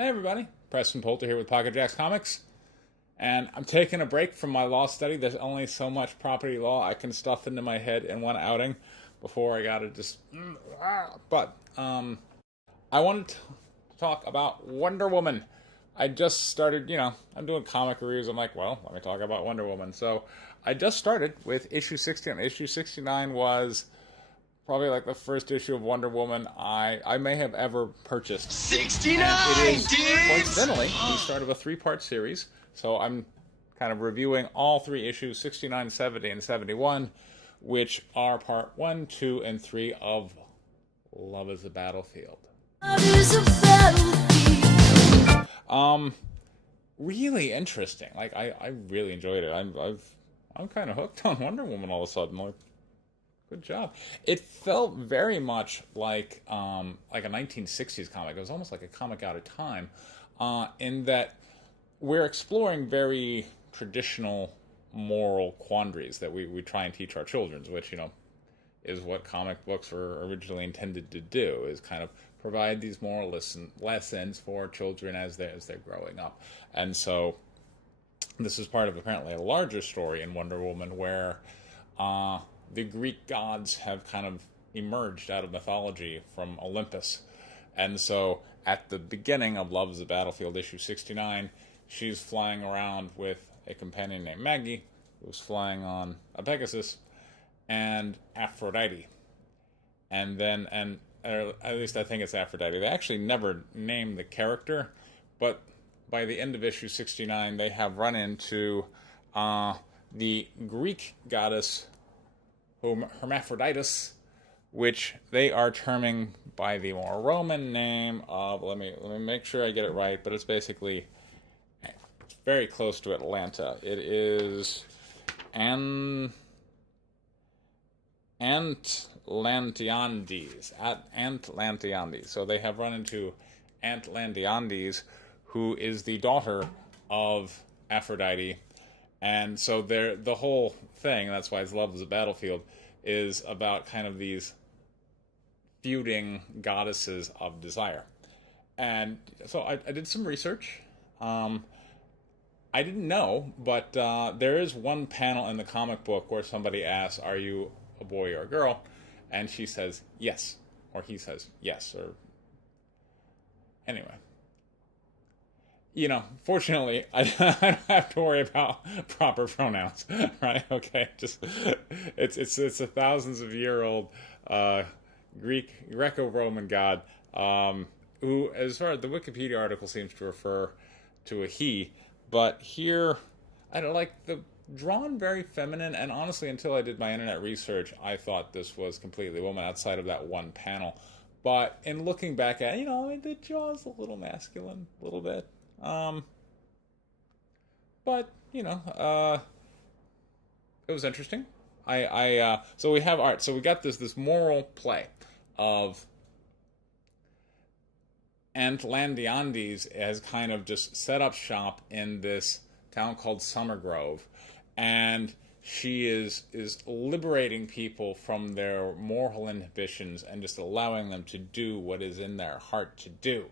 Hey everybody, Preston Poulter here with Pocket Jacks Comics, and I'm taking a break from my law study. There's only so much property law I can stuff into my head in one outing before I gotta just... But, I wanted to talk about Wonder Woman. I just started, I'm doing comic reviews. I'm like, well, let me talk about Wonder Woman. So, I just started with issue 69. Issue 69 was probably like the first issue of Wonder Woman I may have ever purchased. 69, it is, dudes! coincidentally, the start of a three-part series. So I'm kind of reviewing all three issues, 69, 70, and 71, which are part 1, 2, and 3 of Love is a Battlefield. Really interesting. Like, I really enjoyed it. I'm kind of hooked on Wonder Woman all of a sudden. Like, good job. It felt very much like a 1960s comic. It was almost like a comic out of time, in that we're exploring very traditional moral quandaries that we try and teach our children, which, is what comic books were originally intended to do, is kind of provide these moral lessons for children as they're growing up. And so this is part of apparently a larger story in Wonder Woman where the Greek gods have kind of emerged out of mythology from Olympus. And so at the beginning of Love is a Battlefield, issue 69, she's flying around with a companion named Maggie, who's flying on a Pegasus, and Aphrodite. And at least I think it's Aphrodite. They actually never name the character, but by the end of issue 69, they have run into the Greek goddess Hermaphroditus, which they are terming by the more Roman name of, let me make sure I get it right, but it's basically very close to Atlanta. It is Antlantiades. Antlantiades. So they have run into Antlantiades, who is the daughter of Aphrodite. And so the whole thing, that's why it's Love is a Battlefield, is about kind of these feuding goddesses of desire. And so I did some research. I didn't know, but there is one panel in the comic book where somebody asks, are you a boy or a girl? And she says, yes. Or he says, yes. Or anyway. Fortunately, I don't have to worry about proper pronouns, right? Okay, just it's a thousands of year old Greco-Roman god, who, as far as the Wikipedia article seems to refer to a he, but here I don't like the drawn very feminine, and honestly, until I did my internet research, I thought this was completely woman outside of that one panel. But in looking back at it, the jaw's a little masculine, a little bit. But it was interesting. So we have art. So we got this moral play of Antlantiades has kind of just set up shop in this town called Summerglen, and she is liberating people from their moral inhibitions and just allowing them to do what is in their heart to do.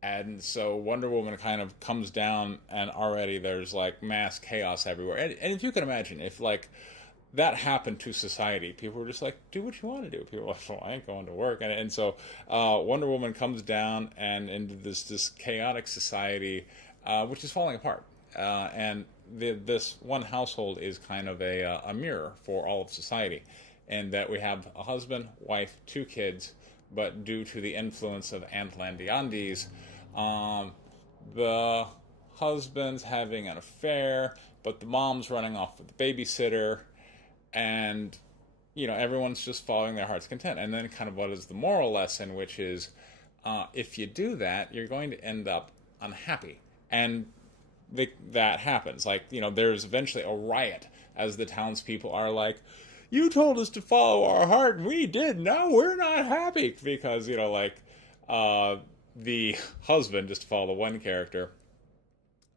And so Wonder Woman kind of comes down, and already there's like mass chaos everywhere. And if you can imagine, if like that happened to society, people were just like, do what you want to do. People were like, well, I ain't going to work. And so Wonder Woman comes down and into this chaotic society, which is falling apart. And this one household is kind of a mirror for all of society, in that we have a husband, wife, 2 kids, but due to the influence of Antlantiades, the husband's having an affair, but the mom's running off with the babysitter, and everyone's just following their heart's content. And then kind of what is the moral lesson, which is if you do that, you're going to end up unhappy. And that happens. Like, there's eventually a riot as the townspeople are like, you told us to follow our heart, and we did. No, we're not happy. Because, the husband, just to follow the one character,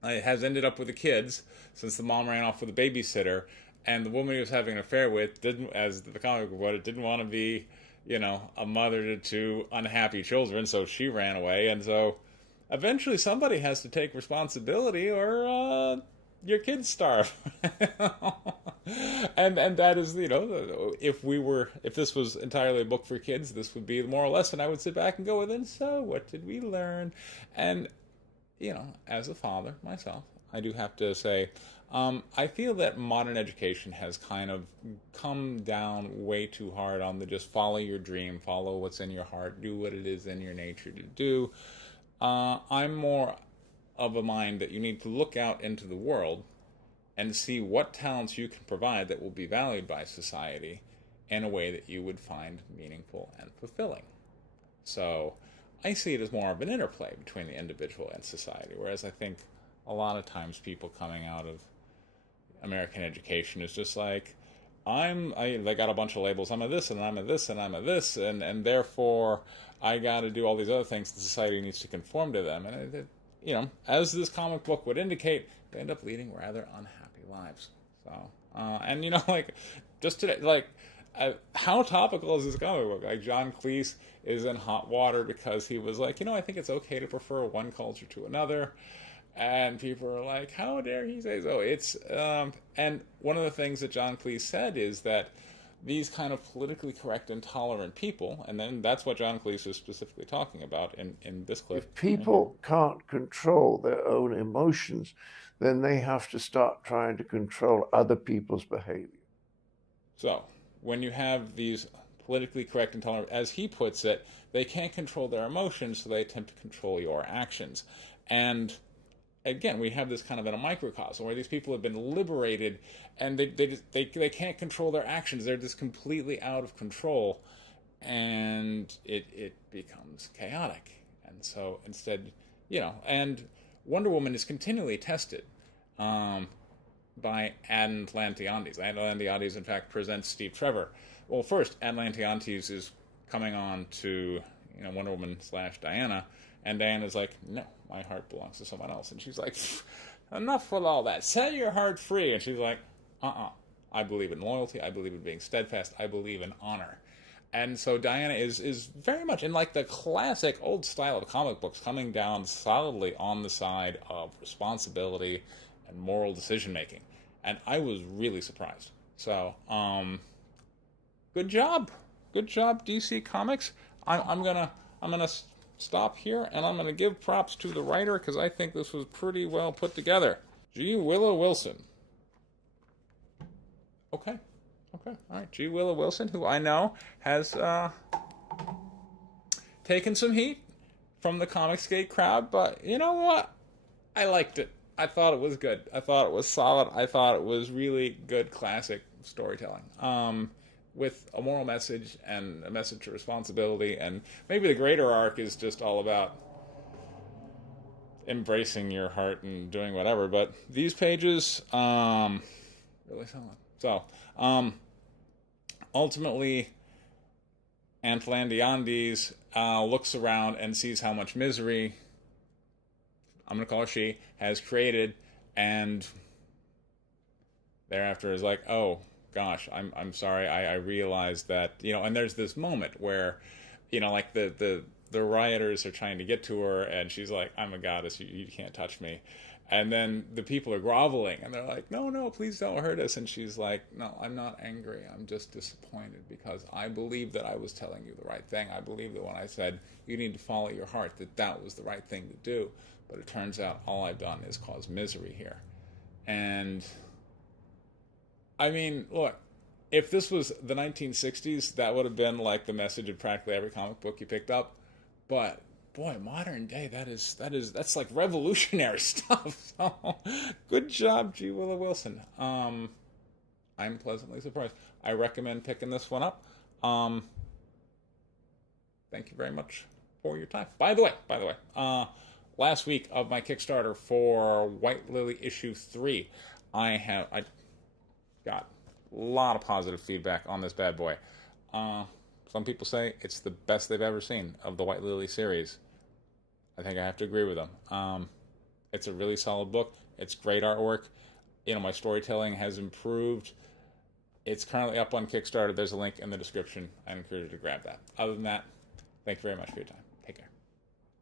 has ended up with the kids, since the mom ran off with the babysitter, and the woman he was having an affair with didn't, as the comic book wrote it, didn't want to be, a mother to 2 unhappy children, so she ran away. And so eventually somebody has to take responsibility, or your kids starve. And that is, if this was entirely a book for kids, this would be the moral lesson. I would sit back and go within. So what did we learn? And as a father myself, I do have to say, I feel that modern education has kind of come down way too hard on the just follow your dream, follow what's in your heart, do what it is in your nature to do. I'm more of a mind that you need to look out into the world and see what talents you can provide that will be valued by society in a way that you would find meaningful and fulfilling. So I see it as more of an interplay between the individual and society, whereas I think a lot of times people coming out of American education is just like, they got a bunch of labels. I'm a this, and I'm a this, and I'm a this, and therefore I got to do all these other things. The society needs to conform to them, and as this comic book would indicate, they end up leading rather unhappy lives. So, and just today, how topical is this comic book? Like, John Cleese is in hot water because he was like, I think it's okay to prefer one culture to another. And people are like, how dare he say so? It's, and one of the things that John Cleese said is that these kind of politically correct and tolerant people, and then that's what John Cleese is specifically talking about in this clip. If people can't control their own emotions, then they have to start trying to control other people's behavior. So, when you have these politically correct and tolerant, as he puts it, they can't control their emotions, so they attempt to control your actions. And again, we have this kind of in a microcosm where these people have been liberated, and they can't control their actions. They're just completely out of control, and it becomes chaotic. And so instead, and Wonder Woman is continually tested by Antlantiades. Antlantiades, in fact, presents Steve Trevor. Well, first, Antlantiades is coming on to Wonder Woman / Diana, and Diana's like, no, my heart belongs to someone else. And she's like, enough with all that. Set your heart free. And she's like, I believe in loyalty. I believe in being steadfast. I believe in honor. And so Diana is very much in the classic old style of comic books, coming down solidly on the side of responsibility and moral decision making. And I was really surprised. So, good job, DC Comics. I'm gonna stop here, and I'm gonna give props to the writer because I think this was pretty well put together. G. Willow Wilson. Okay, all right. G. Willow Wilson, who I know has taken some heat from the Comicsgate crowd, but you know what? I liked it. I thought it was good. I thought it was solid. I thought it was really good classic storytelling. With a moral message and a message of responsibility, and maybe the greater arc is just all about embracing your heart and doing whatever, but these pages, really solid. So, ultimately, Antlantiades looks around and sees how much misery, I'm going to call her she, has created, and thereafter is like, oh, gosh, I'm sorry, I realized that, and there's this moment where, the rioters are trying to get to her, and she's like, I'm a goddess, you can't touch me. And then the people are groveling, and they're like, no, please don't hurt us. And she's like, no, I'm not angry, I'm just disappointed, because I believe that I was telling you the right thing. I believe that when I said you need to follow your heart, that was the right thing to do. But it turns out all I've done is cause misery here. And I mean, look, if this was the 1960s, that would have been like the message of practically every comic book you picked up. But boy, modern day, that's like revolutionary stuff. So, good job, G. Willow Wilson. I'm pleasantly surprised. I recommend picking this one up. Thank you very much for your time. By the way, last week of my Kickstarter for White Lily issue 3, I got a lot of positive feedback on this bad boy. Some people say it's the best they've ever seen of the White Lily series. I think I have to agree with them. It's a really solid book. It's great artwork. My storytelling has improved. It's currently up on Kickstarter. There's a link in the description. I encourage you to grab that. Other than that, thank you very much for your time.